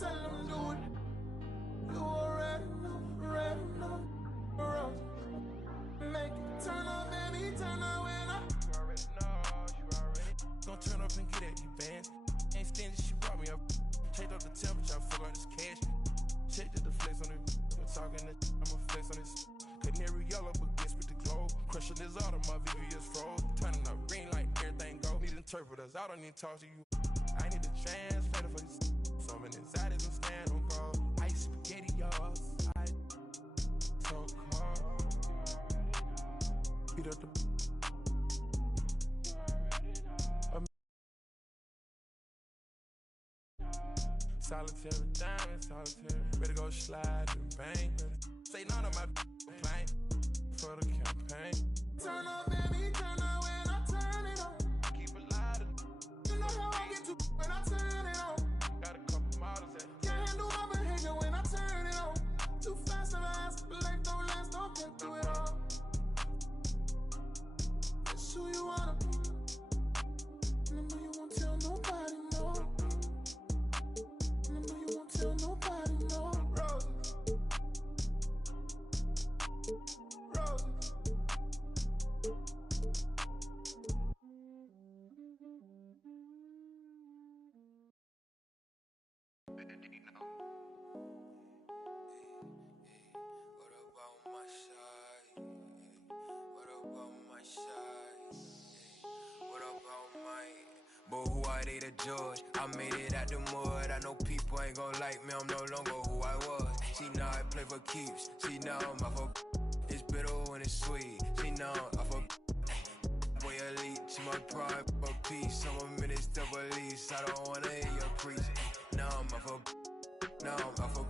Tell them do it. You already know. Rose. Make it turn up, baby, turn up when I. You already know. Gonna turn up and get at advance. Ain't stingy, she brought me up. Changed up the temperature, I forgot this cash. Checked the flex on it. We're talking that I'ma flex on this. Canary yellow, but guess with the glow. Crushing this auto, my VVS froze. Turning up green like everything go. Need interpreters, I don't need to talk to you. I need to translate for this. So many anxieties and stand on guard. Ice spaghetti, y'all. So cold. Beat up the. Solitary diamond, solitary. Ready to go slide and bang. Say none of my complaint for the campaign. Turn up, baby, turn up when I turn it on. Keep it lighter. You know how I get to when I turn it on. Got a couple models that can't handle my behavior when I turn it on. Too fast and fast, but life don't last, don't get through it all. It's who you wanna be. And I know you won't tell nobody no. Tell nobody no. Rose. But who are they to judge? I made it out the mud. I know people ain't gon' like me. I'm no longer who I was. She know I play for keeps. She know I'm off of. It's bitter when it's sweet. She know I'm off of. Boy elite, she my pride, my peace. I'm a minister of lease. I don't wanna hear your preach. Now I'm off of. Now I'm off of.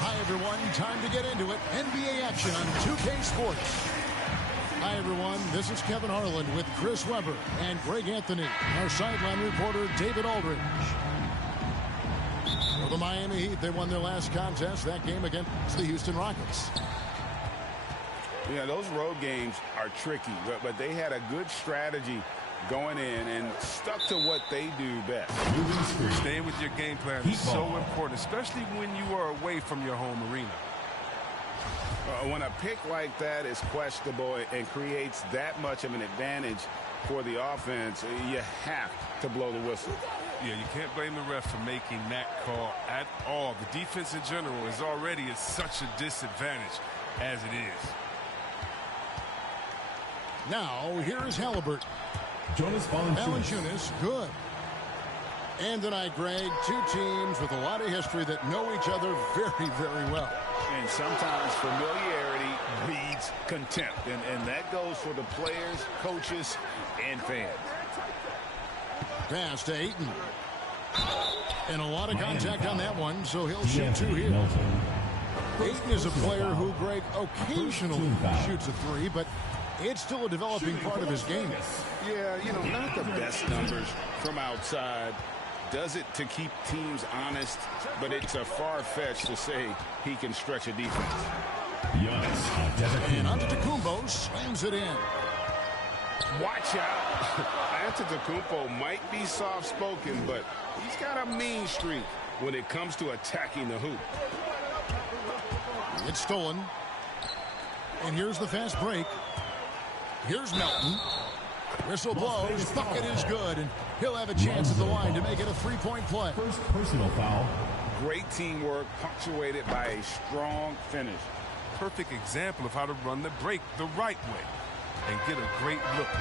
Hi everyone, time to get into it. NBA action on 2K Sports. Hi everyone, this is Kevin Harlan with Chris Webber and Greg Anthony, our sideline reporter David Aldridge. For the Miami Heat, they won their last contest, that game against the Houston Rockets. Yeah, those road games are tricky, but they had a good strategy going in and stuck to what they do best. Staying with your game plan is so important, especially when you are away from your home arena. When a pick like that is questionable and creates that much of an advantage for the offense, you have to blow the whistle. Yeah, you can't blame the ref for making that call at all. The defense in general is already at such a disadvantage as it is. Now, here is Halliburton. Jonas Valanciunas, good. And tonight, Greg, two teams with a lot of history that know each other very, very well. And sometimes familiarity breeds contempt. And that goes for the players, coaches, and fans. Pass to Ayton. And a lot of contact on that one, so he'll shoot two here. Ayton is a player who, Greg, occasionally shoots a three, but it's still a developing part of his game. Yeah, you know, not the best numbers from outside. Does it to keep teams honest, but it's a far-fetched to say he can stretch a defense. And Antetokounmpo slams it in. Watch out. Antetokounmpo might be soft-spoken, but he's got a mean streak when it comes to attacking the hoop. It's stolen. And here's the fast break. Here's Melton. Whistle blows. Bucket is good. And he'll have a chance at the line to make it a three-point play. First personal foul. Great teamwork punctuated by a strong finish. Perfect example of how to run the break the right way and get a great look.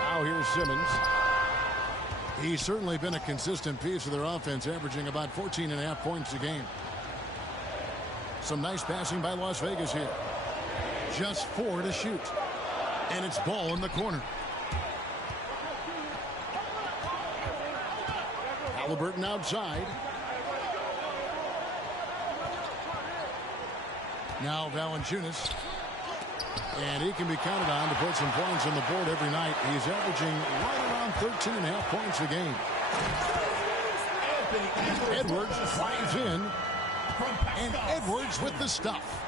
Now here's Simmons. He's certainly been a consistent piece of their offense, averaging about 14.5 points a game. Some nice passing by Las Vegas here. Just 4 to shoot. And it's ball in the corner. Halliburton outside. Now Valanciunas. And he can be counted on to put some points on the board every night. He's averaging right around 13.5 points a game. Edwards flies in. And Edwards with the stuff.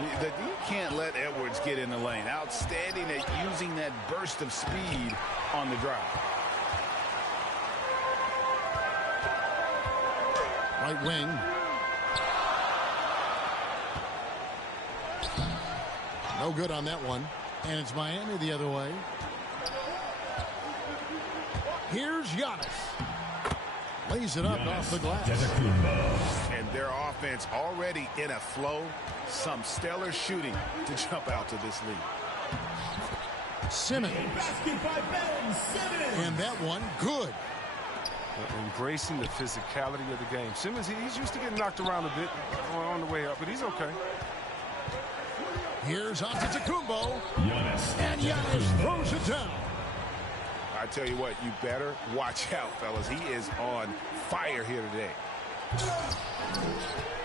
You can't let Edwards get in the lane. Outstanding at using that burst of speed on the drive. Right wing. No good on that one. And it's Miami the other way. Here's Giannis. Lays it up off the glass. And their offense already in a flow. Some stellar shooting to jump out to this lead. Simmons. And that one, good. Embracing the physicality of the game. Simmons, he's used to getting knocked around a bit on the way up, but he's okay. Here's Antetokounmpo. And Giannis throws it down. I tell you what, you better watch out, fellas. He is on fire here today.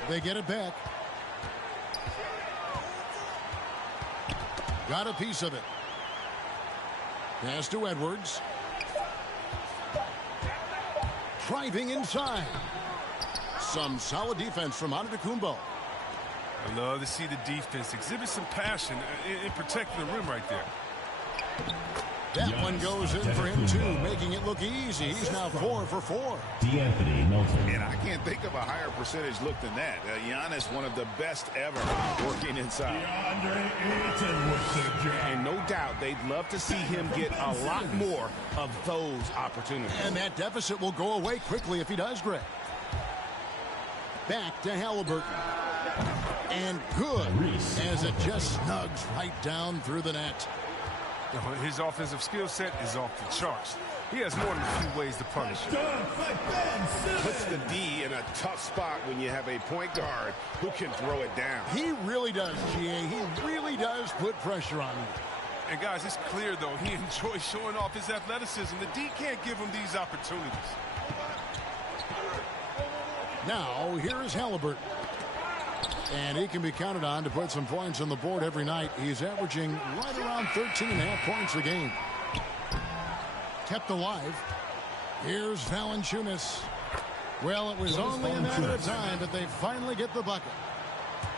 They get it back. Got a piece of it. Pass to Edwards. Driving inside. Some solid defense from Antetokounmpo. I love to see the defense exhibit some passion in protecting the rim right there. That one goes in for him, too, making it look easy. He's now 4 for 4. D'Anthony Melton. And I can't think of a higher percentage look than that. Giannis, one of the best ever working inside. And no doubt they'd love to see him get a lot more of those opportunities. And that deficit will go away quickly if he does, Greg. Back to Halliburton. And good, as it just snugs right down through the net. His offensive skill set is off the charts. He has more than a few ways to punish. Puts the D in a tough spot when you have a point guard who can throw it down. He really does, GA. He really does put pressure on him. And guys, it's clear, though, he enjoys showing off his athleticism. The D can't give him these opportunities. Now, here is Halliburton. And he can be counted on to put some points on the board every night. He's averaging right around 13.5 points a game. Kept alive. Here's Valanciunas. Well, it was only a matter of time, but they finally get the bucket.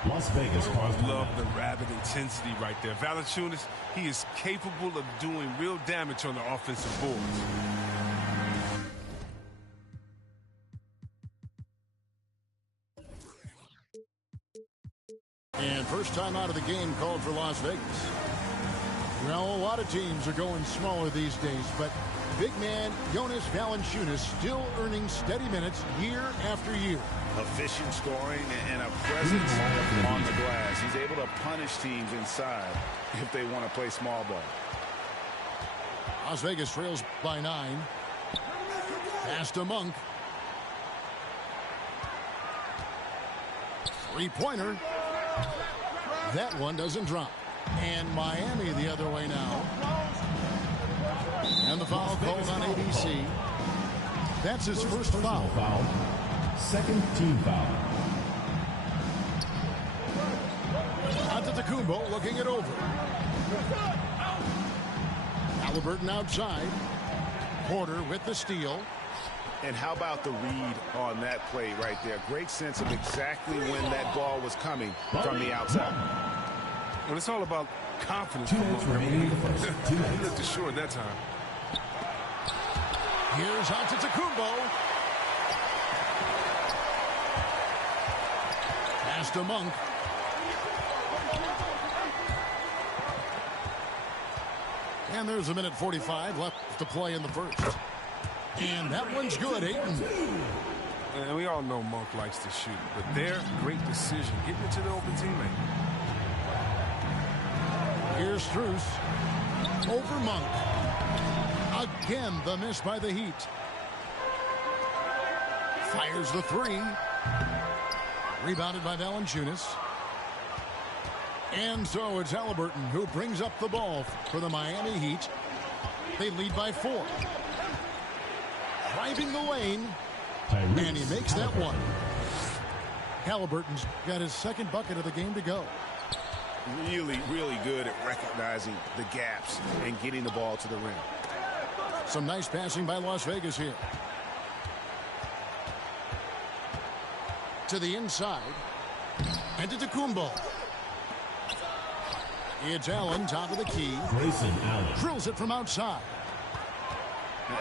Las Vegas. Love the rabid intensity right there. Valanciunas, he is capable of doing real damage on the offensive board. And first time out of the game called for Las Vegas. Well, a lot of teams are going smaller these days, but big man Jonas Valanciunas still earning steady minutes year after year. Efficient scoring and a presence on the glass. He's able to punish teams inside if they want to play small ball. Las Vegas trails by 9. Pass to Monk. Three-pointer. That one doesn't drop. And Miami the other way now. And the foul called on ABC. That's his first foul. Second team foul. Antetokounmpo looking it over. Halliburton outside. Porter with the steal. And how about the read on that play right there? Great sense of exactly when that ball was coming from the outside. Well, it's all about confidence. 2 minutes remaining in the first. He looked assured that time. Here's Antetokounmpo. Pass to Monk. And there's 1:45 left to play in the first. And that one's good, Ayton. And we all know Monk likes to shoot, but their great decision getting it to the open teammate. Here's Strus. Over Monk. Again, the miss by the Heat. Fires the three. Rebounded by Valanciunas. And so it's Halliburton who brings up the ball for the Miami Heat. They lead by 4. Driving the lane. And he makes that one. Halliburton's got his second bucket of the game to go. Really, really good at recognizing the gaps and getting the ball to the rim. Some nice passing by Las Vegas here. To the inside. And to Antetokounmpo. It's Allen, top of the key. Grayson Allen. Drills it from outside.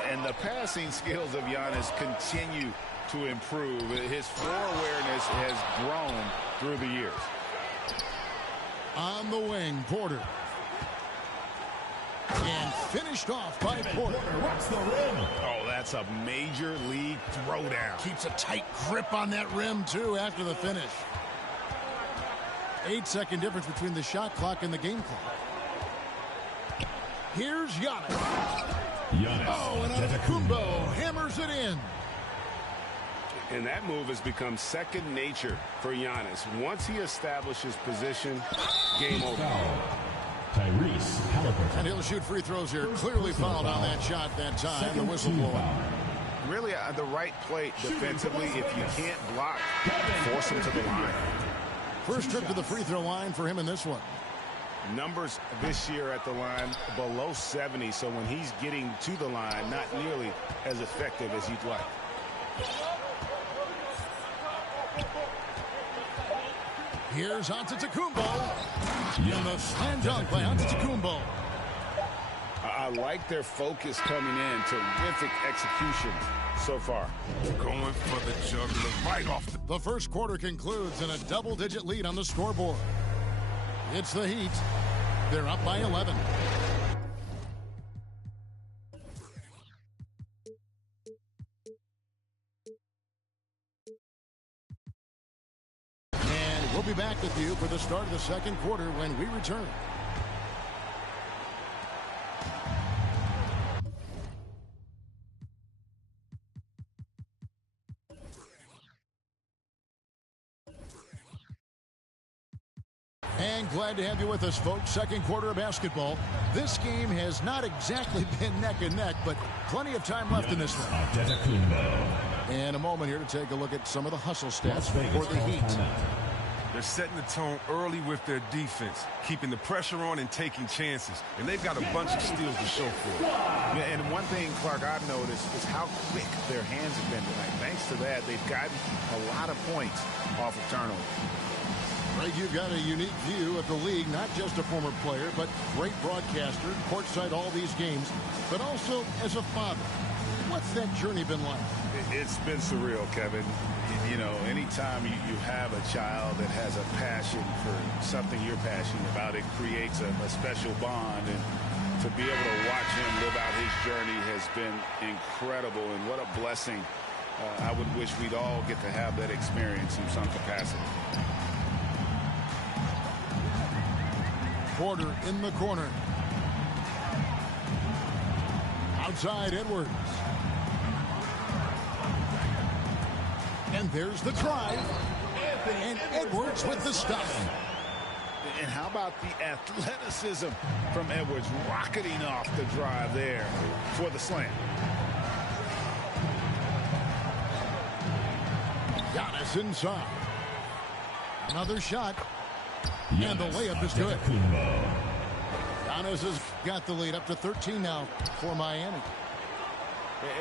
And the passing skills of Giannis continue to improve. His floor awareness has grown through the years. On the wing, Porter. And finished off by Porter. Oh, that's a major league throwdown. Keeps a tight grip on that rim, too, after the finish. 8-second difference between the shot clock and the game clock. Here's Giannis. Oh, and Antetokounmpo hammers it in. And that move has become second nature for Giannis. Once he establishes position, game over. Tyrese Haliburton. And he'll shoot free throws here. Clearly fouled on that shot that time. The whistle blowing. Really the right play defensively. If you can't block, force him to the line. First trip to the free throw line for him in this one. Numbers this year at the line below 70. So when he's getting to the line, not nearly as effective as you'd like. Here's Antetokounmpo. And the slam dunk by Antetokounmpo. I like their focus coming in. Terrific execution so far. Going for the juggler right off the first quarter concludes in a double-digit lead on the scoreboard. It's the Heat. They're up by 11. And we'll be back with you for the start of the second quarter when we return. And glad to have you with us, folks. Second quarter of basketball. This game has not exactly been neck and neck, but plenty of time left in this one. And a moment here to take a look at some of the hustle stats for the Heat. They're setting the tone early with their defense, keeping the pressure on and taking chances. And they've got a bunch of steals to show for it. Yeah, and one thing, Clark, I've noticed is how quick their hands have been tonight. Thanks to that, they've gotten a lot of points off of turnovers. Right, you've got a unique view of the league, not just a former player, but great broadcaster, courtside all these games, but also as a father. What's that journey been like? It's been surreal, Kevin. You know, anytime you have a child that has a passion for something you're passionate about, it creates a special bond. And to be able to watch him live out his journey has been incredible. And what a blessing. I would wish we'd all get to have that experience in some capacity. Porter in the corner. Outside Edwards. And there's the drive. And Edwards with the stuff. And how about the athleticism from Edwards rocketing off the drive there for the slam. Giannis inside. Another shot. And the layup is good. Giannis has got the lead up to 13 now for Miami.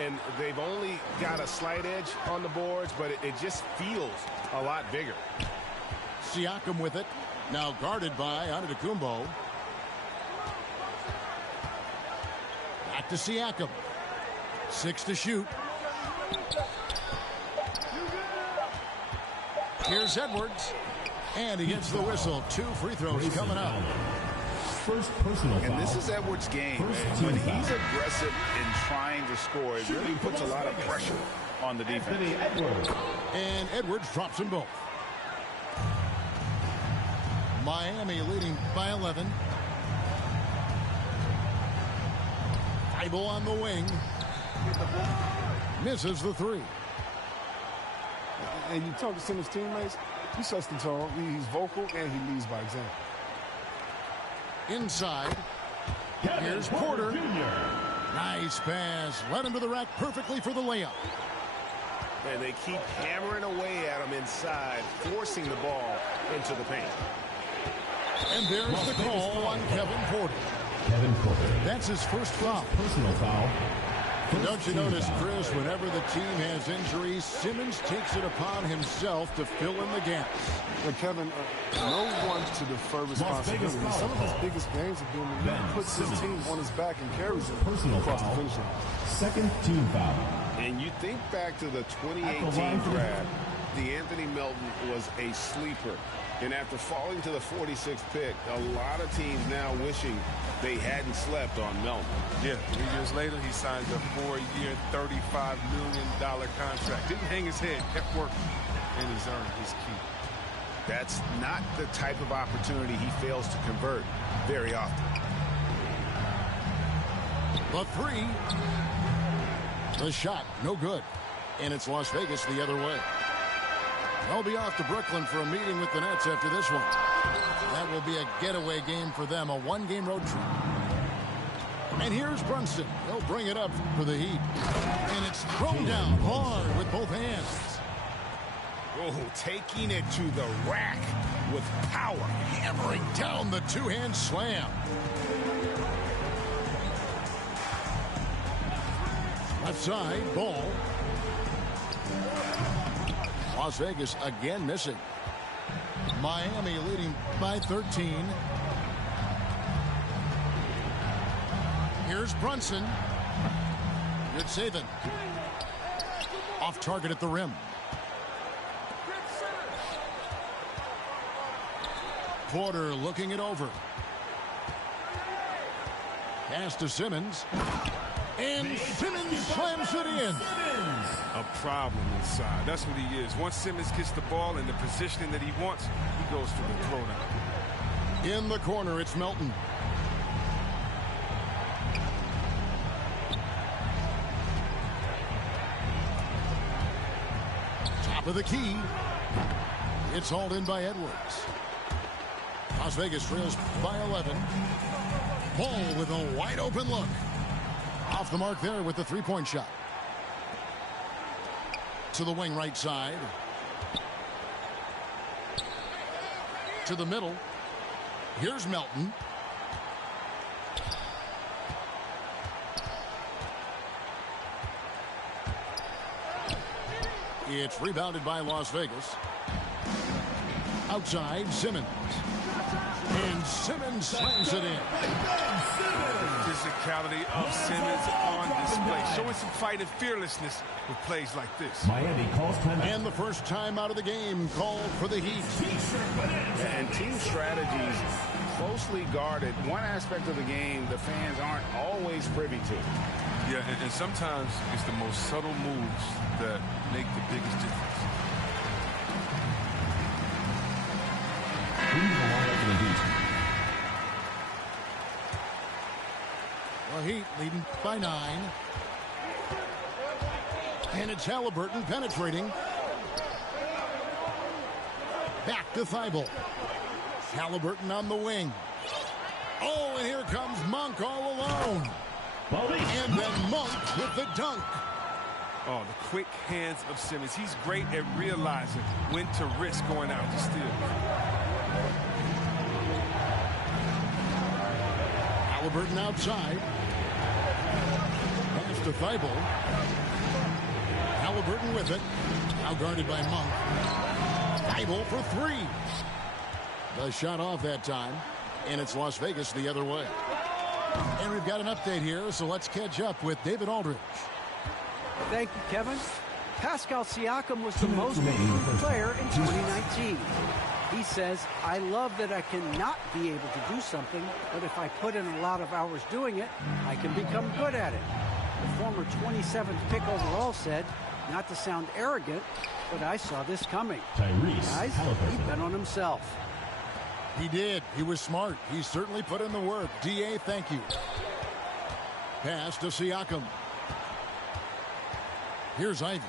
And they've only got a slight edge on the boards, but it just feels a lot bigger. Siakam with it. Now guarded by Antetokounmpo. Back to Siakam. 6 to shoot. Here's Edwards. And he gets the whistle. 2 free throws coming up. First personal foul. And this is Edwards' game. When he's aggressive in trying to score, it really puts a lot of pressure on the defense. And Edwards drops them both. Miami leading by 11. Thibault on the wing. Misses the 3. And you talk to some of his teammates, he sets the tone, he's vocal, and he leads by example. Inside. Here's Porter. Nice pass. Led him to the rack perfectly for the layup. And they keep hammering away at him inside, forcing the ball into the paint. And there's the call on Kevin Porter. Kevin Porter. That's his first foul. Personal foul. Don't you notice, Chris, whenever the team has injuries, Simmons takes it upon himself to fill in the gaps. But Kevin, no one to defer responsibility. Some of his biggest games have been when he puts his team on his back and carries them Personal across foul. the finish line. Second team foul. And you think back to the 2018 draft, DeAnthony Melton was a sleeper. And after falling to the 46th pick, a lot of teams now wishing they hadn't slept on Melton. Yeah, 3 years later, he signs a 4-year, $35 million contract. Didn't hang his head, kept working, and he's earned his keep. That's not the type of opportunity he fails to convert very often. The three. The shot, no good. And it's Las Vegas the other way. They'll be off to Brooklyn for a meeting with the Nets after this one. That will be a getaway game for them, a one-game road trip. And here's Brunson. He'll bring it up for the Heat. And it's thrown down hard with both hands. Oh, taking it to the rack with power. Hammering down the two-hand slam. Left side, ball. Las Vegas again missing. Miami leading by 13. Here's Brunson. Good saving. Off target at the rim. Porter looking it over. Pass to Simmons. And Simmons slams it in. A problem inside. That's what he is. Once Simmons gets the ball in the positioning that he wants, he goes for the throwdown. In the corner, it's Melton. Top of the key. It's hauled in by Edwards. Las Vegas trails by 11. Ball with a wide open look. Off the mark there with the three-point shot. To the wing right side. To the middle. Here's Melton. It's rebounded by Las Vegas. Outside, Simmons. And Simmons slams it in. The physicality of Simmons on display. Showing some fight and fearlessness with plays like this. Miami calls timeout. And the first time out of the game called for the Heat. And team strategies closely guarded. One aspect of the game the fans aren't always privy to. Yeah, and sometimes it's the most subtle moves that make the biggest difference. The Heat leading by 9. And it's Halliburton penetrating. Back to Thibault. Halliburton on the wing. Oh, and here comes Monk all alone. And then Monk with the dunk. Oh, the quick hands of Simmons. He's great at realizing when to risk going out to steal. Halliburton outside. Pass to Thibault. Halliburton with it. Now guarded by Monk. Thibault for three. The shot off that time. And it's Las Vegas the other way. And we've got an update here, so let's catch up with David Aldridge. Thank you, Kevin. Pascal Siakam was the most improved player in 2019. He says, I love that I cannot be able to do something, but if I put in a lot of hours doing it, I can become good at it. The former 27th pick overall said, not to sound arrogant, but I saw this coming. Guys, he bet on himself. He did. He was smart. He certainly put in the work. D.A., thank you. Pass to Siakam. Here's Ivy.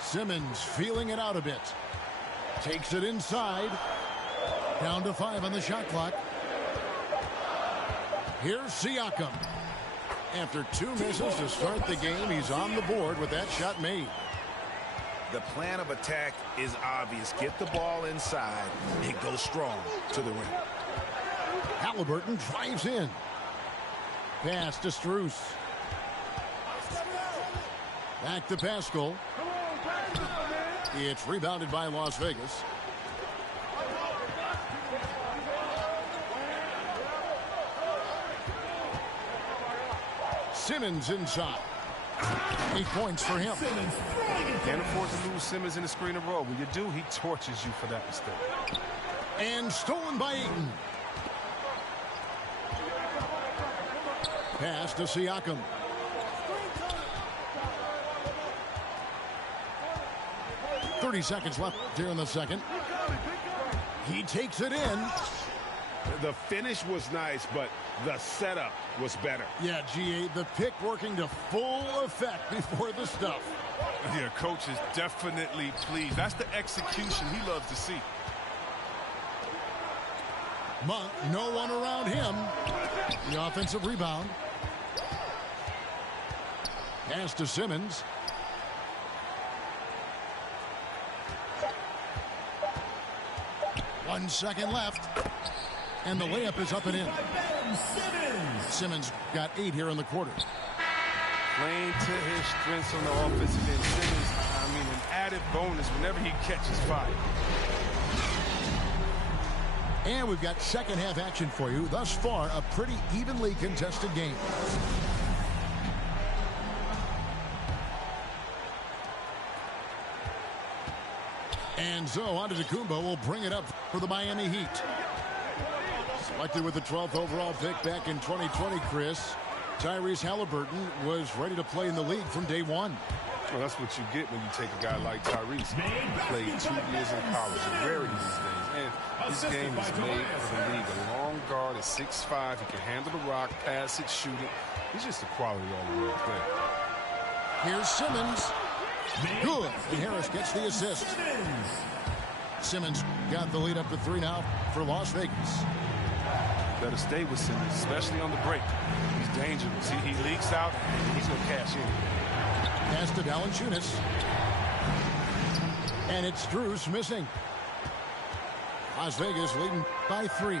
Simmons feeling it out a bit. Takes it inside. Down to 5 on the shot clock. Here's Siakam. After 2 misses to start the game, he's on the board with that shot made. The plan of attack is obvious. Get the ball inside and go strong to the rim. Halliburton drives in. Pass to Strus. Back to Pascal. It's rebounded by Las Vegas. Simmons inside. 8 points for him. Can't afford to lose Simmons in the screen and roll. When you do, he torches you for that mistake. And stolen by Ayton. Pass to Siakam. .30 seconds left here in the second. He takes it in. The finish was nice, but the setup was better. Yeah, GA, the pick working to full effect before the stuff. Yeah, coach is definitely pleased. That's the execution he loves to see. Monk, no one around him. The offensive rebound. Pass to Simmons. One second left. And the layup is up and in. Simmons got 8 here in the quarter. Playing to his strengths on the offensive end. Simmons, I mean, an added bonus whenever he catches fire. And we've got second half action for you. Thus far, a pretty evenly contested game. And so Antetokounmpo will bring it up for the Miami Heat. Selected with the 12th overall pick back in 2020, Chris, Tyrese Halliburton was ready to play in the league from day one. Well, that's what you get when you take a guy like Tyrese. He played 2 years in college. A rarity these days. And his game is made for the league. A long guard at 6'5". He can handle the rock, pass it, shoot it. He's just a quality all-around player. Here's Simmons. Good. And Harris gets the assist. Simmons got the lead up to 3 now for Las Vegas. Better stay with Simmons, especially on the break. He's dangerous. He leaks out, and he's going to cash in. Pass to Valanciunas. And it's Strus missing. Las Vegas leading by 3.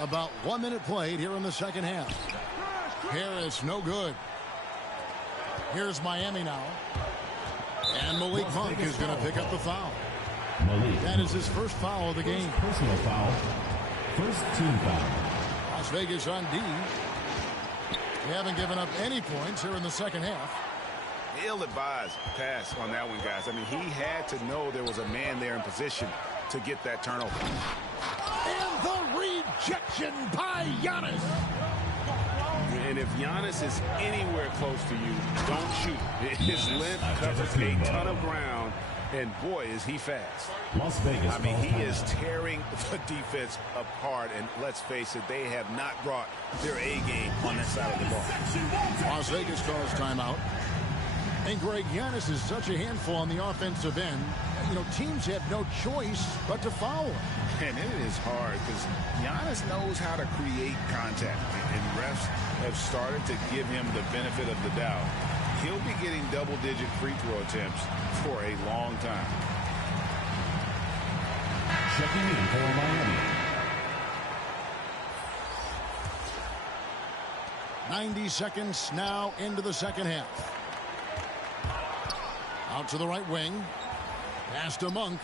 About 1 minute played here in the second half. Harris, no good. Here's Miami now. And Malik Monk is going to pick up the foul. That is his first foul of the game. Personal foul. First team foul. Las Vegas on D. They haven't given up any points here in the second half. Ill-advised pass on that one, guys. I mean, he had to know there was a man there in position to get that turnover. And the rejection by Giannis. And if Giannis is anywhere close to you, don't shoot. His length covers a ton of ground, and boy, is he fast. Las Vegas. I mean, he is tearing the defense apart, and let's face it, they have not brought their A game on that side of the ball. Las Vegas calls timeout. And Greg, Giannis is such a handful on the offensive end. You know, teams have no choice but to foul him. And it is hard because Giannis knows how to create contact, and refs have started to give him the benefit of the doubt. He'll be getting double-digit free throw attempts for a long time. Checking in for Miami. 90 seconds now into the second half. Out to the right wing. Pass to Monk.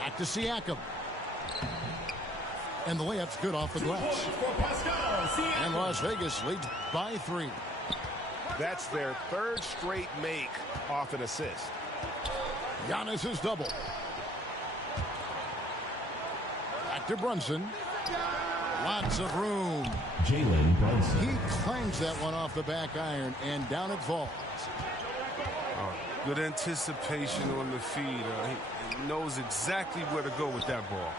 Back to Siakam. And the layup's good off the glass. And Las Vegas leads by 3. That's their 3rd straight make off an assist. Giannis is double. Back to Brunson. Lots of room. Jalen Brunson. He clangs that one off the back iron, and down it falls. Good anticipation on the feed. He knows exactly where to go with that ball.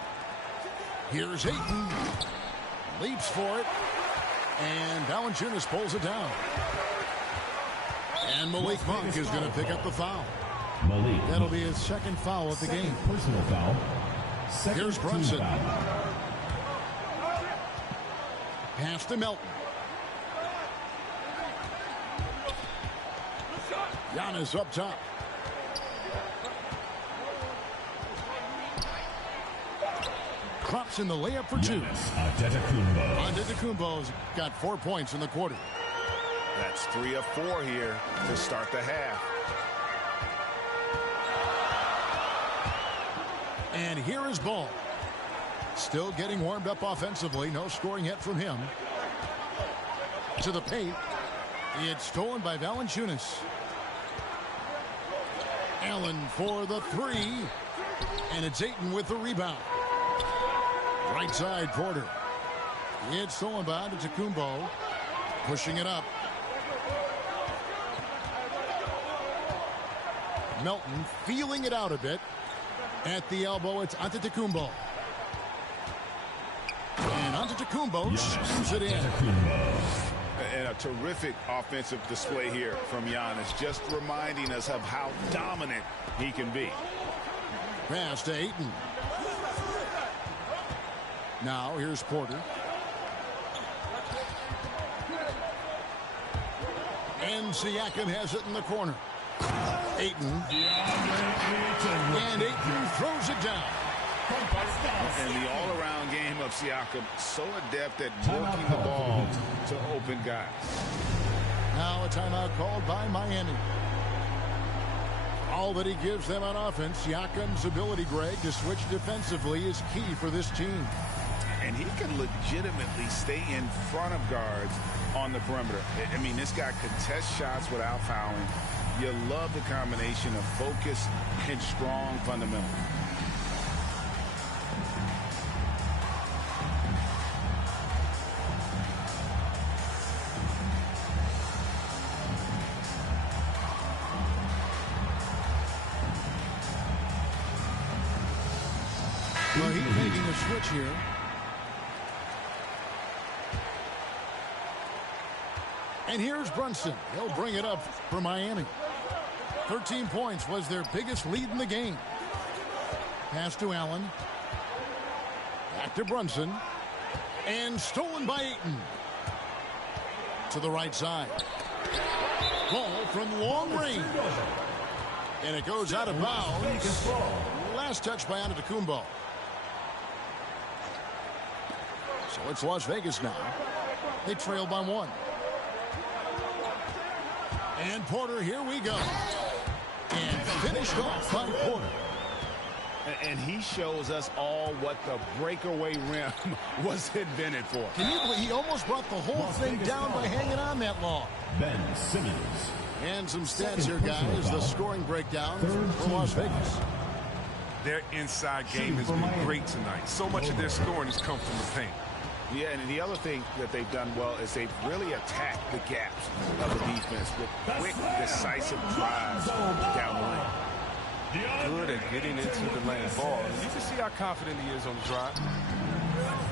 Here's Ayton. Leaps for it. And Valanciunas pulls it down. And Malik Monk is going to pick up the foul. Malik. That'll be his second foul of the game. Personal foul. Here's Brunson. Pass to Melton. Giannis up top. Drops in the layup for 2. Antetokounmpo's got 4 points in the quarter. That's 3 of 4 here to start the half. And here is Ball. Still getting warmed up offensively. No scoring yet from him. To the paint. It's stolen by Valanciunas. Allen for the three. And it's Ayton with the rebound. Right side, Porter. It's stolen by Antetokounmpo. Pushing it up. Melton feeling it out a bit. At the elbow, it's Antetokounmpo. And Antetokounmpo shoots it in. And a terrific offensive display here from Giannis, just reminding us of how dominant he can be. Pass to Ayton. Now here's Porter. And Siakam has it in the corner. Ayton. And Ayton throws it down. And the all-around game of Siakam, so adept at working the ball to open guys. Now a timeout called by Miami. All that he gives them on offense, Siakam's ability, Greg, to switch defensively is key for this team. And he can legitimately stay in front of guards on the perimeter. I mean, this guy contests shots without fouling. You love the combination of focus and strong fundamentals. Well, he's making a switch here. And here's Brunson. He'll bring it up for Miami. 13 points was their biggest lead in the game. Pass to Allen. Back to Brunson. And stolen by Ayton. To the right side. Ball from long range. And it goes out of bounds. Last touch by Antetokounmpo. So it's Las Vegas now. They trail by one. And Porter, here we go. And finished off by Porter. And he shows us all what the breakaway rim was invented for. Can you believe he almost brought the whole thing down by hanging on that long? Ben Simmons. And some stats here, guys. The scoring breakdown for Las Vegas. Their inside game has been great tonight. So much of their scoring has come from the paint. Yeah, and the other thing that they've done well is they've really attacked the gaps of the defense with quick, decisive drives down the lane. Good at getting into the lane ball. You can see how confident he is on the drive.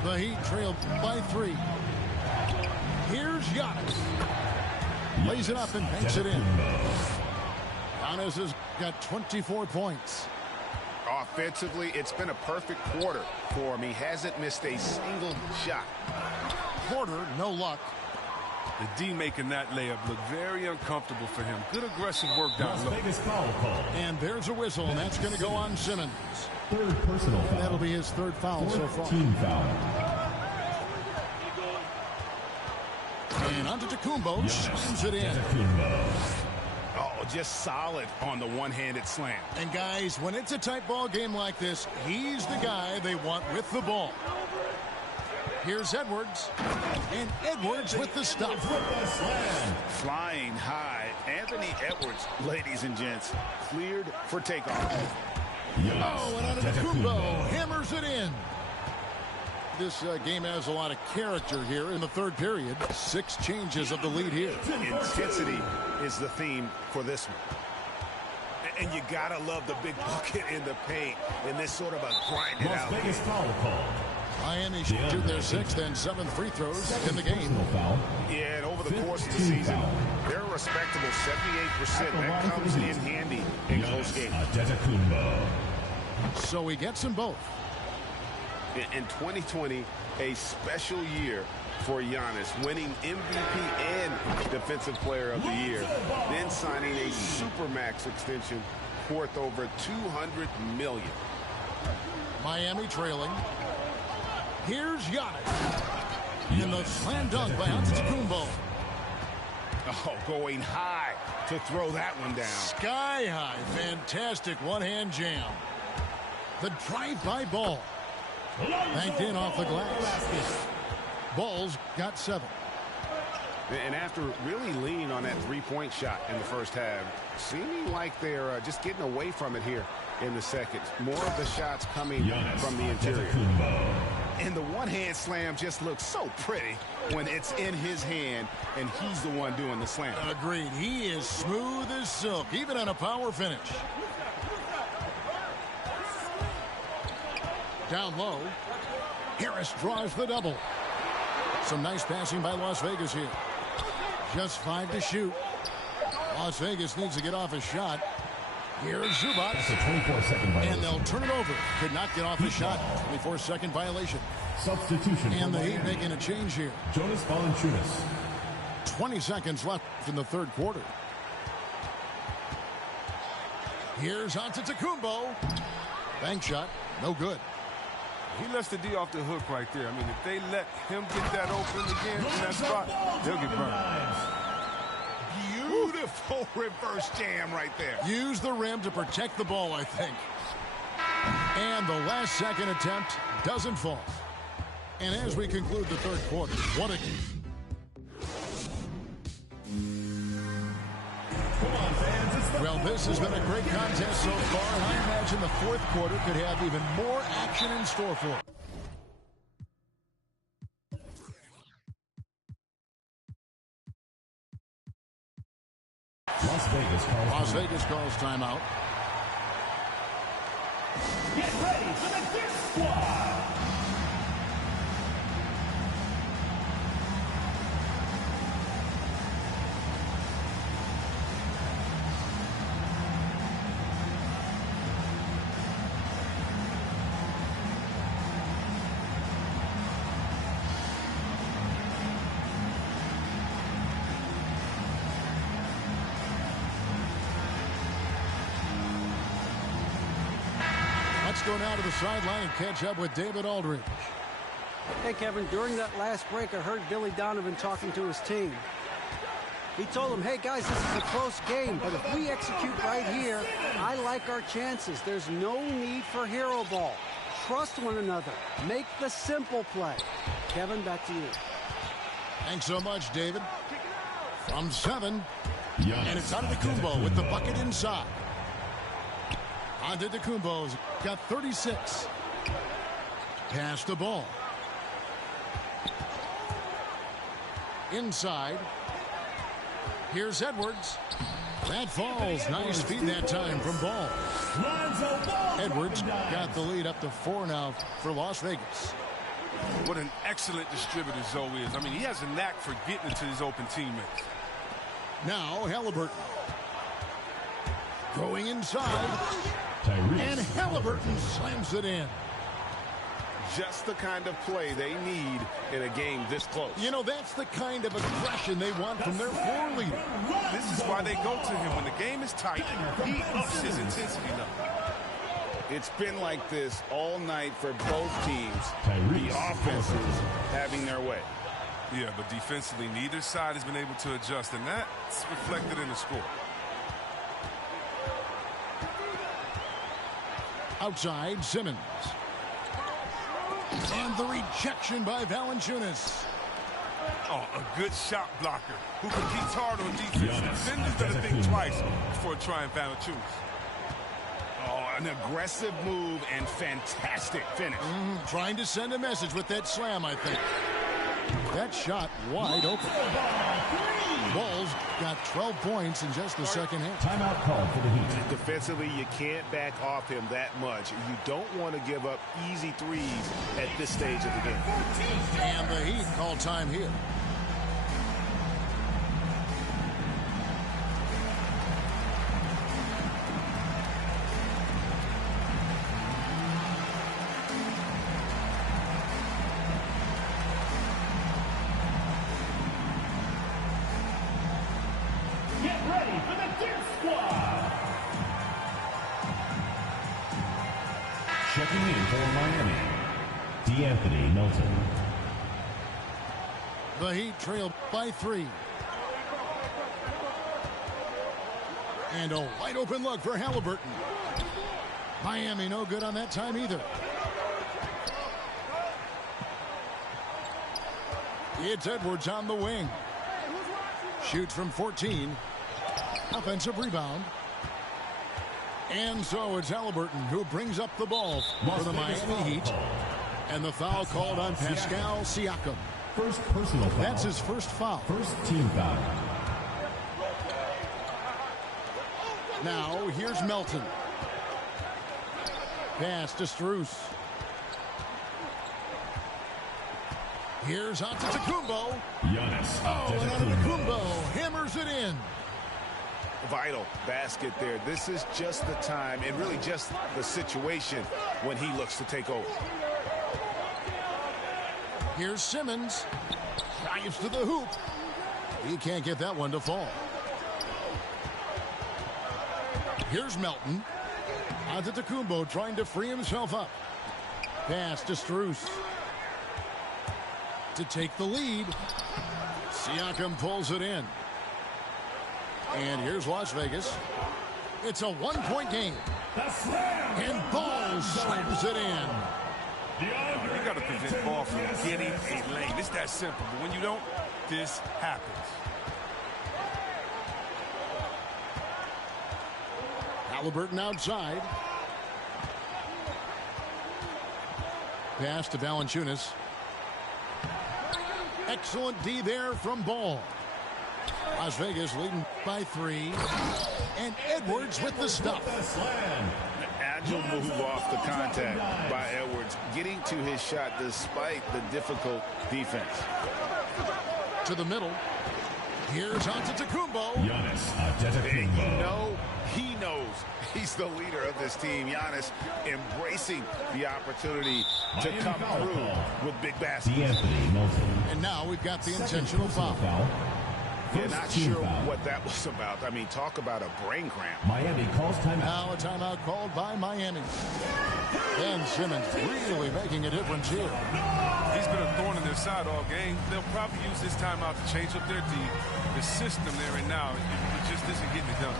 The Heat trailed by 3. Here's Giannis. Lays it up and banks it in. Giannis has got 24 points. Offensively, it's been a perfect quarter for him. He hasn't missed a single shot. Porter, no luck. The D making that layup look very uncomfortable for him. Good aggressive work down low. And there's a whistle, and that's going to go on Simmons. Third personal foul. That'll be his third foul so far. Team foul. And Antetokounmpo slams it in. Oh, just solid on the one-handed slam. And guys, when it's a tight ball game like this, he's the guy they want with the ball. Here's Edwards. And Edwards with the stop. Flying high, Anthony Edwards, ladies and gents, cleared for takeoff. Oh, and Antetokounmpo hammers it in. This game has a lot of character here in the third period. 6 changes of the lead here. Intensity is the theme for this one. And you gotta love the big bucket in the paint in this sort of a grind it out game. Miami shoot their 6th and 7th free throws in the game. Yeah, and over the course of the season, they're a respectable 78%. That comes in handy in close games. So he gets them both. In 2020, a special year for Giannis, winning MVP and Defensive Player of the Year, then signing a Supermax extension worth over $200 million. Miami trailing. Here's Giannis. And the slam dunk by Antetokounmpo. Oh, going high to throw that one down. Sky high. Fantastic one-hand jam. The drive-by ball. Banked in off the glass. Bulls got 7. And after really leaning on that three-point shot in the first half, seeming like they're just getting away from it here in the second. More of the shots coming from the interior. And the one-hand slam just looks so pretty when it's in his hand and he's the one doing the slam. Agreed. He is smooth as silk, even on a power finish. Down low. Harris draws the double. Some nice passing by Las Vegas here. Just 5 to shoot. Las Vegas needs to get off a shot. Here's Zubac. That's a 24-second violation. And they'll turn it over. Could not get off the shot. 24-second violation. Substitution. And the Heat making a change here. Jonas Valanciunas. 20 seconds left in the third quarter. Here's Antetokounmpo. Bank shot. No good. He lets the D off the hook right there. I mean, if they let him get that open again in that spot, they'll get burned. Beautiful reverse jam right there. Use the rim to protect the ball, I think. And the last second attempt doesn't fall. And as we conclude the third quarter, what a... Well, this has been a great contest so far, and I imagine the fourth quarter could have even more action in store for it. Las Vegas calls timeout. Get ready for the Dirt Squad. Let's go now to the sideline and catch up with David Aldridge. Hey, Kevin, during that last break, I heard Billy Donovan talking to his team. He told them, hey, guys, this is a close game, but if we execute right here, I like our chances. There's no need for hero ball. Trust one another. Make the simple play. Kevin, back to you. Thanks so much, David. From 7, and it's Antetokounmpo with the bucket inside. Antetokounmpo's got 36. Pass the ball. Inside. Here's Edwards. That falls. Nice feed that time from Ball. Edwards got the lead up to 4 now for Las Vegas. What an excellent distributor Zoe is. I mean, he has a knack for getting to his open teammates. Now Halliburton. Going inside. And Halliburton slams it in. Just the kind of play they need in a game this close. You know, that's the kind of aggression they want from their floor leader. This is why they go to him. When the game is tight, he ups his intensity level. It's been like this all night for both teams. The offenses having their way. Yeah, but defensively, neither side has been able to adjust, and that's reflected in the score. Outside, Simmons. And the rejection by Valanciunas. Oh, a good shot blocker who competes hard on defense. Defenders better think twice before trying Valanciunas. Oh, an aggressive move and fantastic finish. Trying to send a message with that slam, I think. That shot wide open. Bulls got 12 points in just the second half. Timeout call for the Heat. Defensively, you can't back off him that much. You don't want to give up easy threes at this stage of the game. And the Heat call time here. Checking in for Miami, De'Anthony Melton. The Heat trail by 3. And a wide open look for Halliburton. Miami no good on that time either. It's Edwards on the wing. Shoots from 14. Offensive rebound. And so it's Halliburton who brings up the ball for the Miami Heat. And the foul called on Pascal Siakam. First personal foul. That's his first foul. First team foul. Now here's Melton. Pass to Strus. Here's Antetokounmpo. Giannis And Antetokounmpo hammers it in. Vital basket there. This is just the time and really just the situation when he looks to take over. Here's Simmons. Drives to the hoop. He can't get that one to fall. Here's Melton. Antetokounmpo trying to free himself up. Pass to Strus. To take the lead. Siakam pulls it in. And here's Las Vegas. It's a one-point game. And Ball slams it in. You got to prevent ball from getting a lane. It's that simple. But when you don't, this happens. Halliburton outside. Pass to Valanciunas. Excellent D there from Ball. Las Vegas leading by 3. And Edwards with the stuff. Agile move off the contact by Edwards, getting to his shot despite the difficult defense. To the middle. Here's Antetokounmpo. Giannis Antetokounmpo. He knows he's the leader of this team. Giannis embracing the opportunity to come through with big baskets. D'Anthony Melton. And now we've got the intentional foul. Yeah, not sure what that was about. I mean, talk about a brain cramp. Miami calls timeout. Now a timeout called by Miami. Ben Simmons really making a difference here. He's been a thorn in their side all game. They'll probably use this timeout to change up their D. The system there and now, it just isn't getting it done.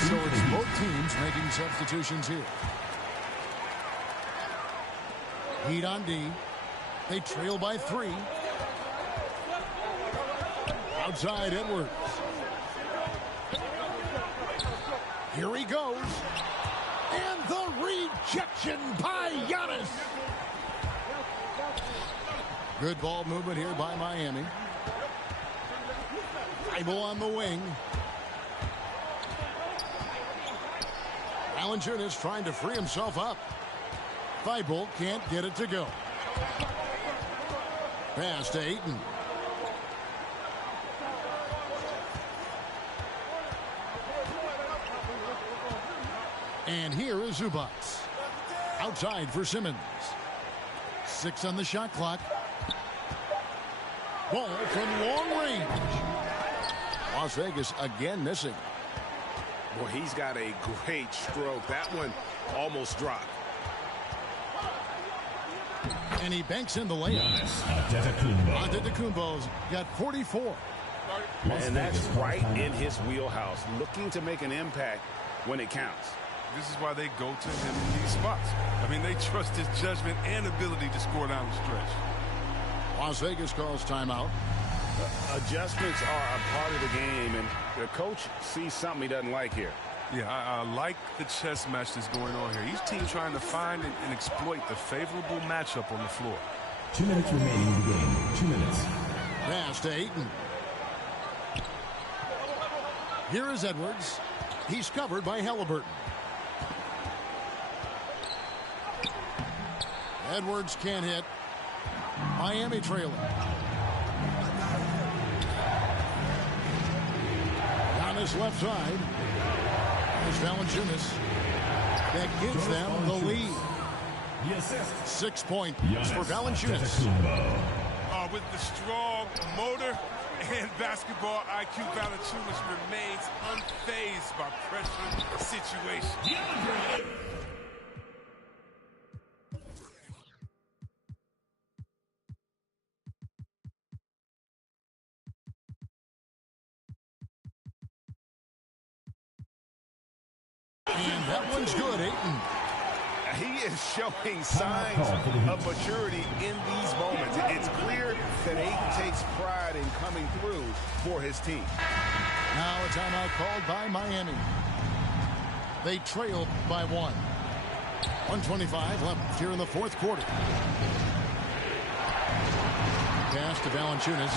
So it's both teams making substitutions here. Heat on D. They trail by 3. Outside Edwards. Here he goes. And the rejection by Giannis. Good ball movement here by Miami. Thibault on the wing. Valanciunas trying to free himself up. Thibault can't get it to go. Pass to Ayton. And here is Zubac. Outside for Simmons. 6 on the shot clock. Ball from long range. Las Vegas again missing. Well, he's got a great stroke. That one almost dropped. And he banks in the layup. Antetokounmpo's got 44. And that's right in his wheelhouse, looking to make an impact when it counts. This is why they go to him in these spots. I mean, they trust his judgment and ability to score down the stretch. Las Vegas calls timeout. Adjustments are a part of the game, and the coach sees something he doesn't like here. Yeah, I like the chess match that's going on here. Each team trying to find and exploit the favorable matchup on the floor. 2 minutes remaining in the game. 2 minutes. Pass to Ayton. Here is Edwards. He's covered by Halliburton. Edwards can't hit. Miami trailing. On his left side is Valanciunas. That gives them the lead. 6 points for Valanciunas. With the strong motor and basketball IQ, Valanciunas remains unfazed by pressure situations. And that one's good, Ayton. He is showing signs of maturity in these moments. It's clear that Ayton takes pride in coming through for his team. Now a timeout called by Miami. They trailed by 1. 1:25 left here in the fourth quarter. Pass to Valanciunas.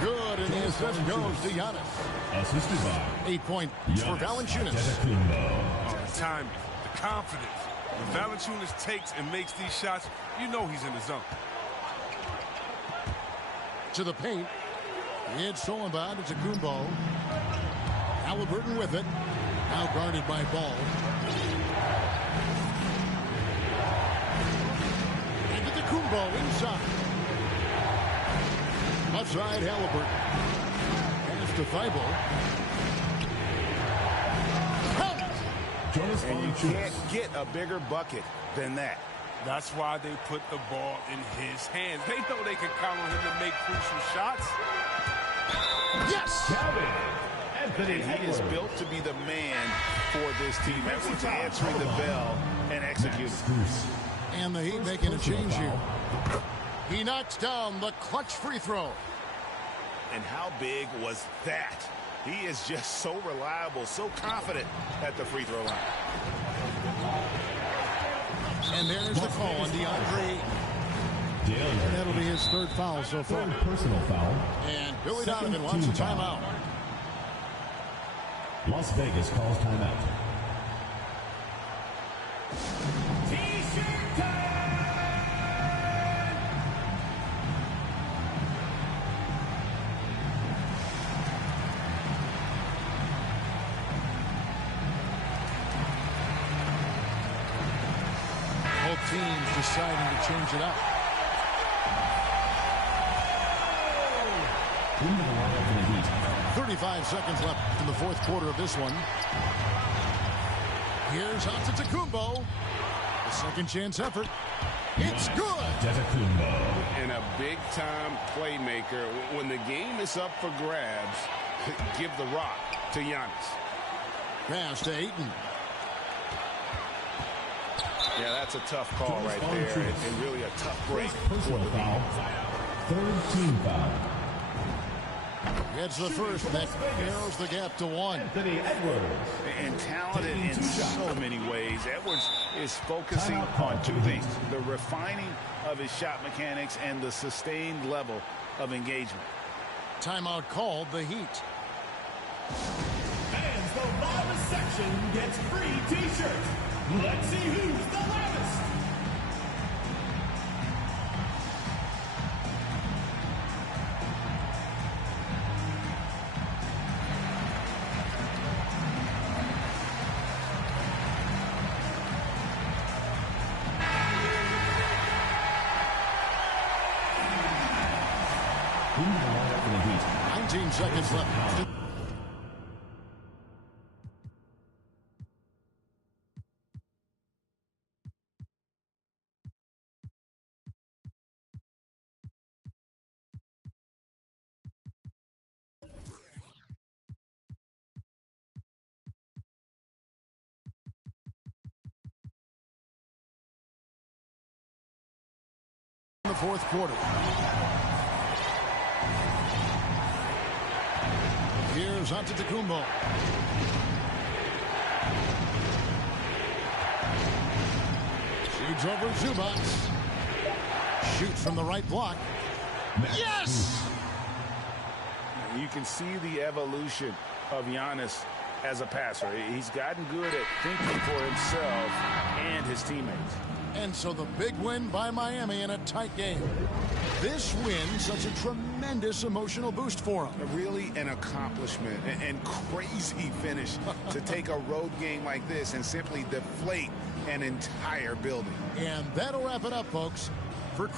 Good, and the assist goes to Giannis. Assisted by 8 points for Valanciunas. The timing, the confidence. When Valanciunas takes and makes these shots, you know he's in the zone. To the paint. It's stolen by Antetokounmpo. Halliburton with it. Now guarded by Ball. Antetokounmpo inside. Outside Halliburton. Pass to Thibault. And you can't get a bigger bucket than that. That's why they put the ball in his hands. They know they can count on him to make crucial shots. Yes! And he is built to be the man for this team. Everyone's answering the bell and executing. And the Heat making a change here. He knocks down the clutch free throw. And how big was that? He is just so reliable, so confident at the free throw line. And there's the call on DeAndre. And that'll be his third foul so far. Personal foul. And Billy Donovan wants a timeout. Las Vegas calls timeout. T-shirt time! Both teams deciding to change it up. Into the lineup for the Heat. 35 seconds left in the fourth quarter of this one. Here's Antetokounmpo. The second chance effort. It's good. Antetokounmpo. And a big-time playmaker. When the game is up for grabs, give the rock to Giannis. Pass to Ayton. Yeah, that's a tough call right there, and really a tough break for Personal the foul. Third team foul. Gets the first, and that narrows the gap to 1. Anthony Edwards. And talented in so many ways. Edwards is focusing on two things: the refining of his shot mechanics and the sustained level of engagement. Timeout called the Heat. Fans, the loudest section gets free T-shirts. Let's see who's the loudest. Into the lineup for the Heat. 19 seconds left. The fourth quarter. Here's Antetokounmpo. Shoots over Zubats. Shoots from the right block. Yes! You can see the evolution of Giannis as a passer. He's gotten good at thinking for himself and his teammates. And so the big win by Miami in a tight game. This win, such a tremendous emotional boost for them. Really an accomplishment and crazy finish to take a road game like this and simply deflate an entire building. And that'll wrap it up, folks. For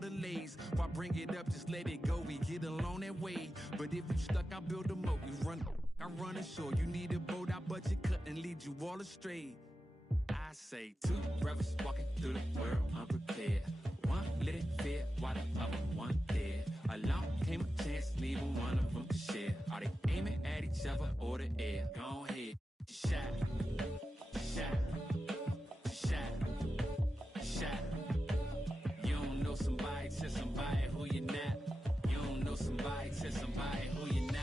The lays, why bring it up, just let it go, we get along that way. But if you stuck, I build a moat, you run, I run ashore. You need a boat, I budget cut and lead you all astray. I say 2 brothers walking through the world unprepared. One let it fear while the other one dead. Along came a chance, neither one of them to share. Are they aiming at each other or the air? Go ahead, shot, shot, shot, shot. Somebody tell somebody who you're not. You don't know somebody, tell somebody who you're not.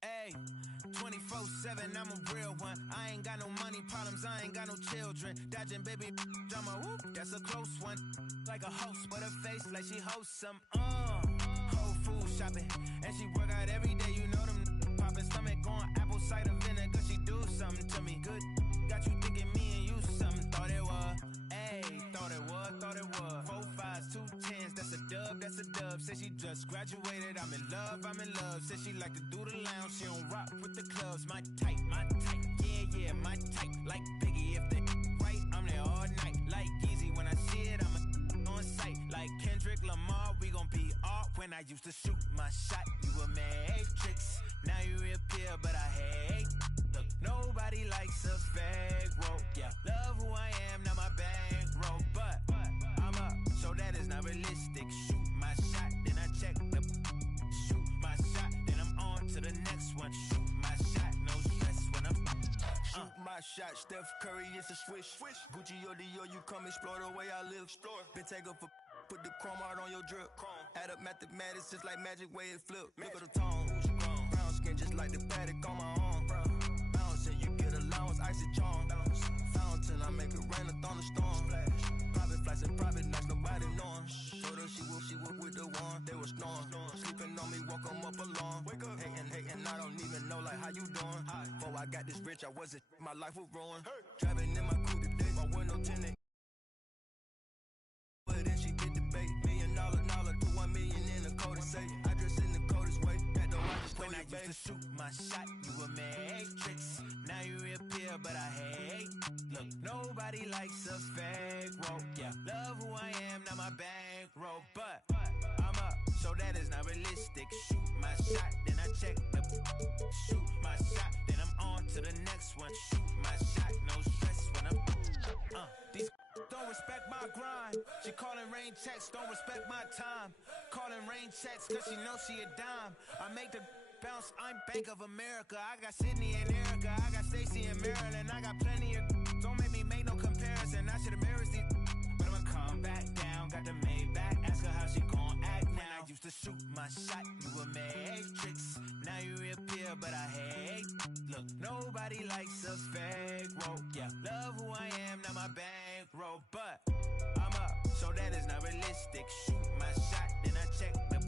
Hey, 24/7, I'm a real one. I ain't got no money problems, I ain't got no children. Dodging baby drama, whoop, that's a close one. Like a host, but her face like she hosts some. Whole food shopping, and she work out every day. You know them popping stomach on apple cider vinegar. She do something to me good. Got you thinking me and you something. Thought it was, ayy, thought it was, thought it was. 4 5s, 2 10s, that's a dub, that's a dub. Said she just graduated, I'm in love, I'm in love. Said she like to do the lounge, she don't rock with the clubs. My type, yeah, my type. Like Biggie, if they right, I'm there all night. Like Easy, when I see it, I'm on sight. Like Kendrick Lamar, we gon' be off. When I used to shoot my shot, you a matrix. Now you reappear, but I hate. Look, nobody likes a fake rope. Yeah, love who I am, not my bankroll. But I'm up, so that is not realistic. Shoot my shot, then I check the. Shoot my shot, then I'm on to the next one. Shoot my shot, no stress when I'm. Shoot my shot, Steph Curry, it's a swish. Gucci or Dior, you come explore the way I live. Been take up for. Put the chrome out on your drip. Add up mathematics just like magic way it flip. Look at the tone. Brown skin just like the paddock on my arm. Bouncing, you get allowance, icy charm. Fountain, I make it rain, a thunderstorm. Private flights and private nights, nobody knowing. Told her she woke with the one. They was snoring. Sleeping on me, woke 'em up alone. Hating, I don't even know like how you doing. Before I got this rich, I wasn't. My life was ruined. Driving in my coupe today, my window tinted. Then she did debate. $1 million to 1 million in the code to say. I dress in the coldest way. That though I just when I used to shoot my shot, you a matrix. Now you reappear, but I hate. Look, nobody likes a fake rope. Yeah, love who I am, not my bankroll. But I'm up, so that is not realistic. Shoot my shot, then I check the. Shoot my shot, then I'm on to the next one. Shoot my shot, no stress when I'm. don't respect my grind. She calling rain checks, don't respect my time. Calling rain checks, cause she knows she a dime. I make the bounce, I'm Bank of America. I got Sydney and Erica, I got Stacy and Maryland. I got plenty of, don't make me make no comparison. I should embarrass these, but I'ma come back down. Got the Maybach, ask her how she gon' act now. When I used to shoot my shot, you a matrix. Now you reappear, but I hate. Look, nobody likes a fake rope. Yeah, love who I am, not my bankroll. But I'm up, so that is not realistic. Shoot my shot, then I check the.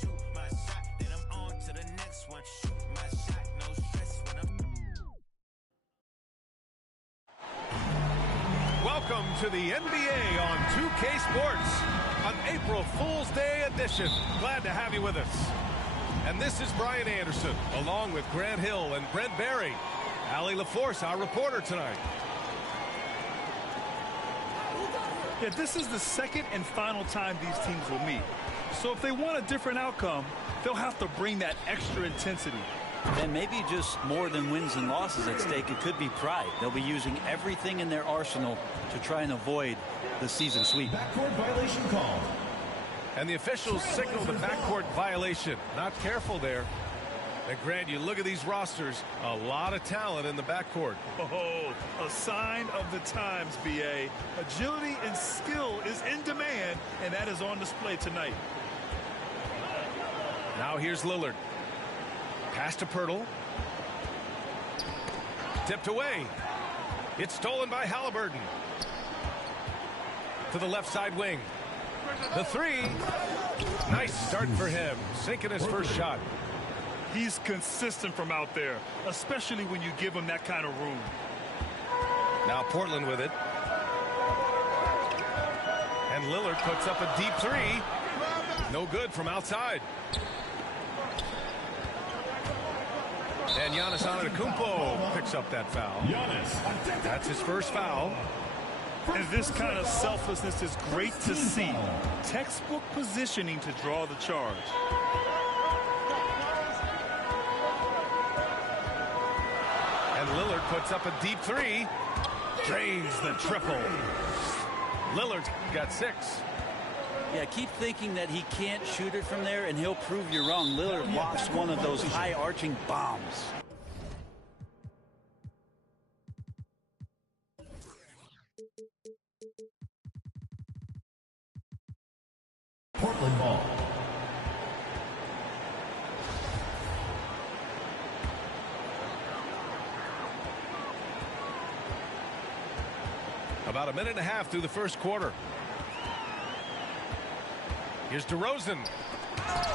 Shoot my shot, then I'm on to the next one. Shoot my shot, no stress when I'm. Welcome to the NBA on 2K Sports, an April Fool's Day edition. Glad to have you with us. And this is Brian Anderson, along with Grant Hill and Brent Barry. Allie LaForce, our reporter tonight. Yeah, this is the second and final time these teams will meet. So if they want a different outcome, they'll have to bring that extra intensity. And maybe just more than wins and losses at stake. It could be pride. They'll be using everything in their arsenal to try and avoid the season sweep. Backcourt violation called. And the officials signal the backcourt violation. Not careful there. And Grant, you look at these rosters, a lot of talent in the backcourt. Oh, a sign of the times, BA. Agility and skill is in demand, and that is on display tonight. Now here's Lillard. Pass to Pirtle. Tipped away. It's stolen by Halliburton. To the left side wing. The three. Nice start for him. Sinking his first shot. He's consistent from out there, especially when you give him that kind of room. Now Portland with it. And Lillard puts up a deep three. No good from outside. And Giannis Antetokounmpo picks up that foul. That's his first foul. And this kind of selflessness is great to see. Textbook positioning to draw the charge. And Lillard puts up a deep three. Drains the triple. Lillard's got 6. Yeah, keep thinking that he can't shoot it from there, and he'll prove you wrong. Lillard lofts one of those high-arching bombs. Portland ball. About a minute and a half through the first quarter. Here's DeRozan.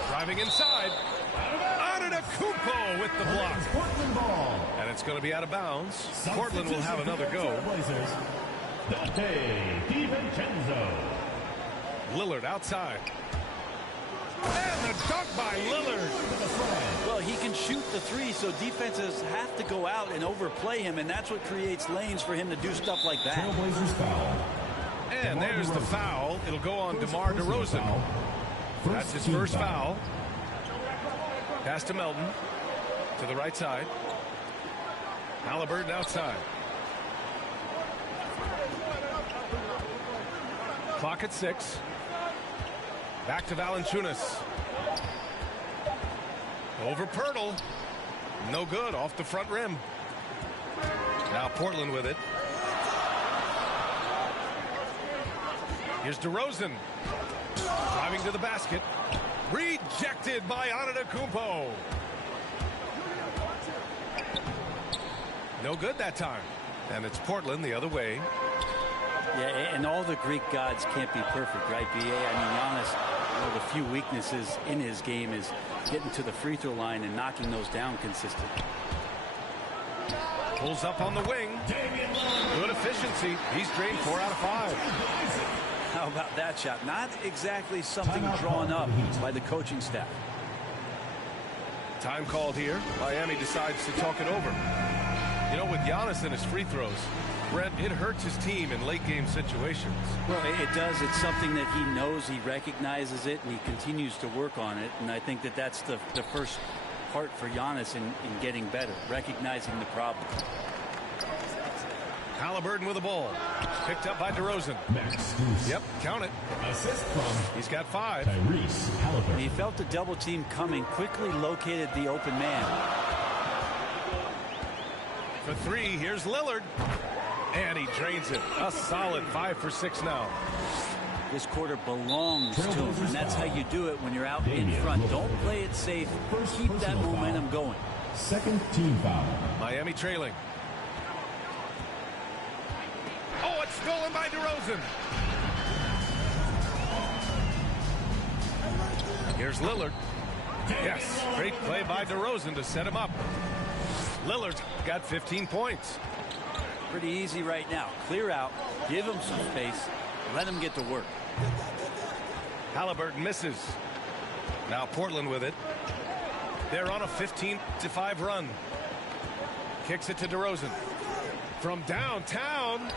Driving inside. Antetokounmpo with the block. Portland ball. And it's going to be out of bounds. Portland will have another go. Dante DiVincenzo. Lillard outside. And the dunk by Lillard. Well, he can shoot the three, so defenses have to go out and overplay him, and that's what creates lanes for him to do stuff like that. Trailblazers foul. And there's the foul. It'll go on DeMar DeRozan. That's his first foul. Pass to Melton. To the right side. Halliburton outside. Clock at 6. Back to Valanciunas. Over Pirtle. No good. Off the front rim. Now Portland with it. Here's DeRozan. Driving to the basket. Rejected by Antetokounmpo. No good that time. And it's Portland the other way. Yeah, and all the Greek gods can't be perfect, right, B.A.? I mean, Giannis, one of the few weaknesses in his game is getting to the free throw line and knocking those down consistently. Pulls up on the wing. Good efficiency. He's drained 4 out of 5. How about that shot? Not exactly something drawn up by the coaching staff. Time called here. Miami decides to talk it over. You know, with Giannis and his free throws, Brent, it hurts his team in late-game situations. Well, it does. It's something that he knows, he recognizes it, and he continues to work on it. And I think that that's the first part for Giannis in getting better, recognizing the problem. Halliburton with the ball. Picked up by DeRozan. Yep, count it. Assist from He's got 5. Tyrese Halliburton. He felt the double team coming, quickly located the open man. For 3, here's Lillard. And he drains it. A solid 5 for 6 now. This quarter belongs to him, and that's how you do it when you're out in front. Don't play it safe. Keep that momentum going. Second team foul. Miami trailing. Oh, it's stolen by DeRozan. Here's Lillard. Yes, great play by DeRozan to set him up. Lillard's got 15 points. Pretty easy right now. Clear out, give him some space, let him get to work. Halliburton misses. Now Portland with it. They're on a 15-5 run. Kicks it to DeRozan. From downtown.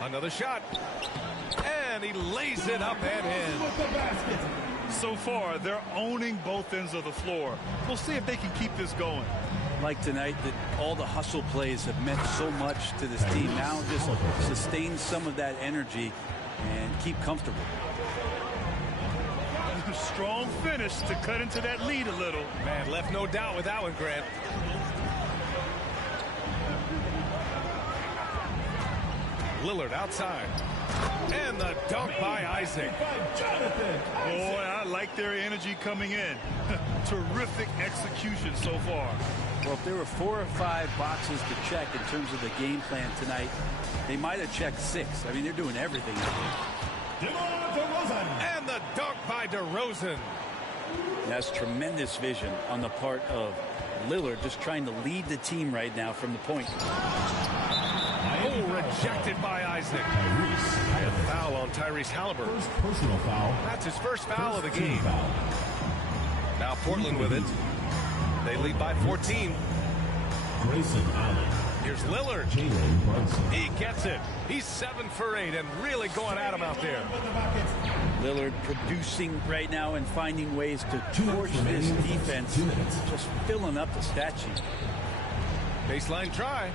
Another shot. And he lays it up and in. So far, they're owning both ends of the floor. We'll see if they can keep this going. Like tonight, that all the hustle plays have meant so much to this team. Now just sustain some of that energy and keep comfortable. Strong finish to cut into that lead a little. Man, left no doubt with that one, Grant. Lillard outside. And the dunk by Isaac. Boy, I like their energy coming in. Terrific execution so far. Well, if there were 4 or 5 boxes to check in terms of the game plan tonight, they might have checked 6. I mean, they're doing everything. And the dunk by DeRozan. That's tremendous vision on the part of Lillard, just trying to lead the team right now from the point. Oh, rejected by Isaac. And foul on Tyrese Halliburton. First personal foul. That's his first foul of the game. Now Portland with it. They lead by 14. Grayson Allen. Here's Lillard. Jalen Brunson. He gets it. He's 7 for 8 and really going at him out there. Lillard producing right now and finding ways to torch this defense. Just filling up the stat sheet. Baseline try.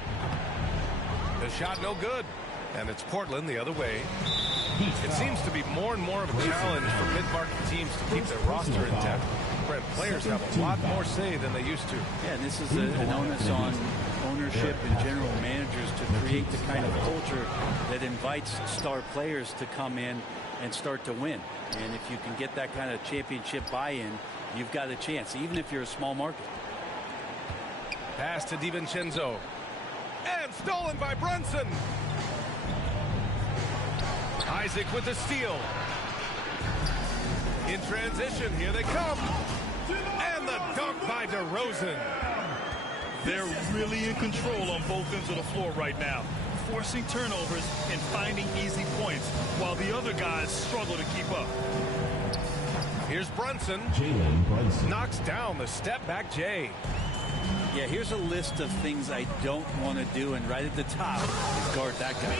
The shot no good. And it's Portland the other way. It seems to be more and more of a challenge for mid-market teams to keep their roster intact. Brent, players have a lot more say than they used to. Yeah, and this is an onus on ownership and general managers to create the kind of culture that invites star players to come in and start to win. And if you can get that kind of championship buy-in, you've got a chance, even if you're a small market. Pass to DiVincenzo. And stolen by Brunson. Isaac with the steal. In transition, here they come. And the dunk by DeRozan. They're really in control on both ends of the floor right now, forcing turnovers and finding easy points, while the other guys struggle to keep up. Here's Brunson. Jalen Brunson. Knocks down the step-back J. Yeah, here's a list of things I don't want to do, and right at the top is guard that guy.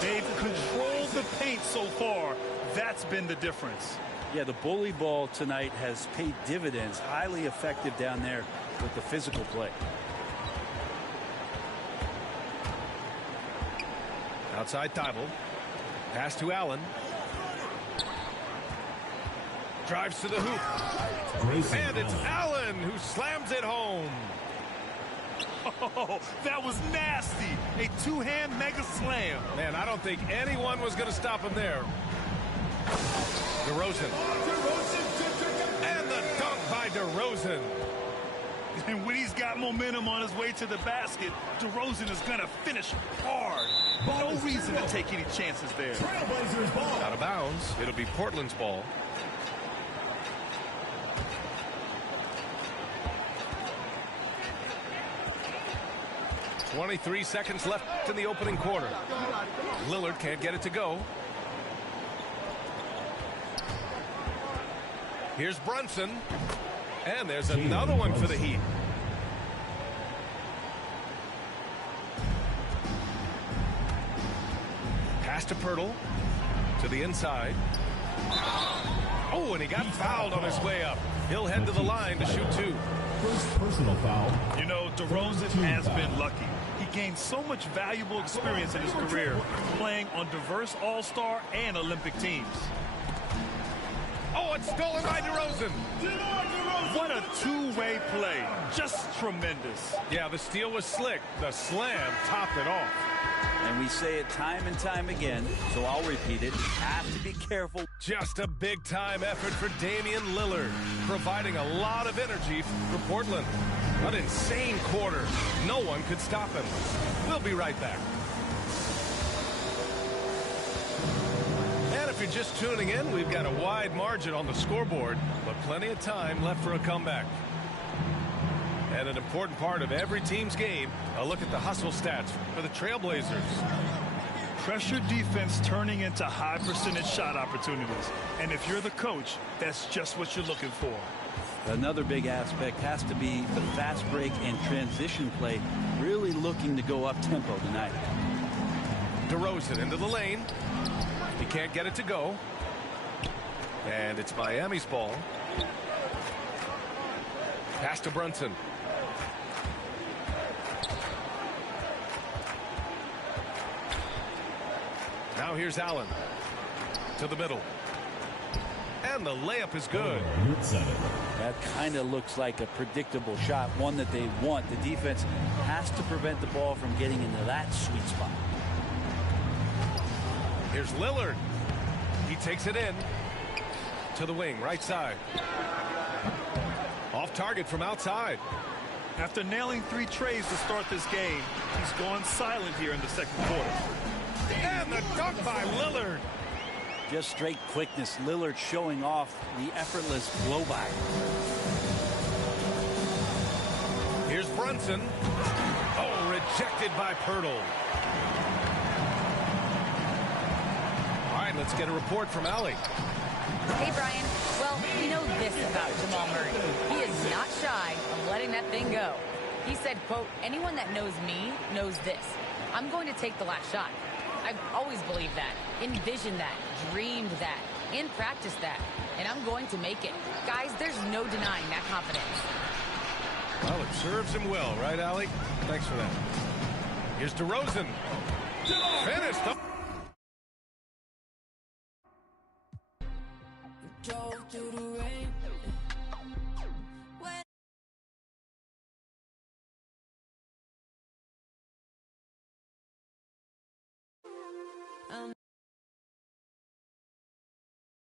They've controlled the paint so far. That's been the difference. Yeah, the bully ball tonight has paid dividends. Highly effective down there with the physical play. Outside Thibault. Pass to Allen. Drives to the hoop. And it's Allen who slams it home. Oh, that was nasty. A two-hand mega slam. Man, I don't think anyone was going to stop him there. DeRozan. And the dunk by DeRozan. And when he's got momentum on his way to the basket, DeRozan is going to finish hard. No reason to take any chances there. Out of bounds. It'll be Portland's ball. .23 seconds left in the opening quarter. Lillard can't get it to go. Here's Brunson. And there's another one for the Heat. Pass to Pirtle. To the inside. Oh, and he got fouled on his way up. He'll head to the line to shoot 2. first personal foul. You know, DeRozan has been lucky. He gained so much valuable experience in his career playing on diverse All-Star and Olympic teams. Oh, it's stolen by DeRozan. What a two-way play. Just tremendous. Yeah, the steal was slick. The slam topped it off. And we say it time and time again, so I'll repeat it. You have to be careful. Just a big-time effort for Damian Lillard, providing a lot of energy for Portland. An insane quarter. No one could stop him. We'll be right back. And if you're just tuning in, we've got a wide margin on the scoreboard, but plenty of time left for a comeback. And an important part of every team's game, a look at the hustle stats for the Trailblazers. Pressure defense turning into high percentage shot opportunities. And if you're the coach, that's just what you're looking for. Another big aspect has to be the fast break and transition play, really looking to go up-tempo tonight. DeRozan into the lane. He can't get it to go. And it's Miami's ball. Pass to Brunson. Now here's Allen to the middle. And the layup is good. That kind of looks like a predictable shot, one that they want. The defense has to prevent the ball from getting into that sweet spot. Here's Lillard. He takes it in to the wing, right side. Off target from outside. After nailing 3 trays to start this game, he's gone silent here in the second quarter. And the dunk by Lillard. Just straight quickness. Lillard showing off the effortless blow-by. Here's Brunson. Oh, rejected by Pirtle. All right, let's get a report from Allie. Hey, Brian. Well, we know this about Jamal Murray. He is not shy of letting that thing go. He said, quote, anyone that knows me knows this. I'm going to take the last shot. I've always believed that, envisioned that, dreamed that, and practiced that. And I'm going to make it. Guys, there's no denying that confidence. Well, it serves him well, right, Allie? Thanks for that. Here's DeRozan. Finished up. Drove through the rain,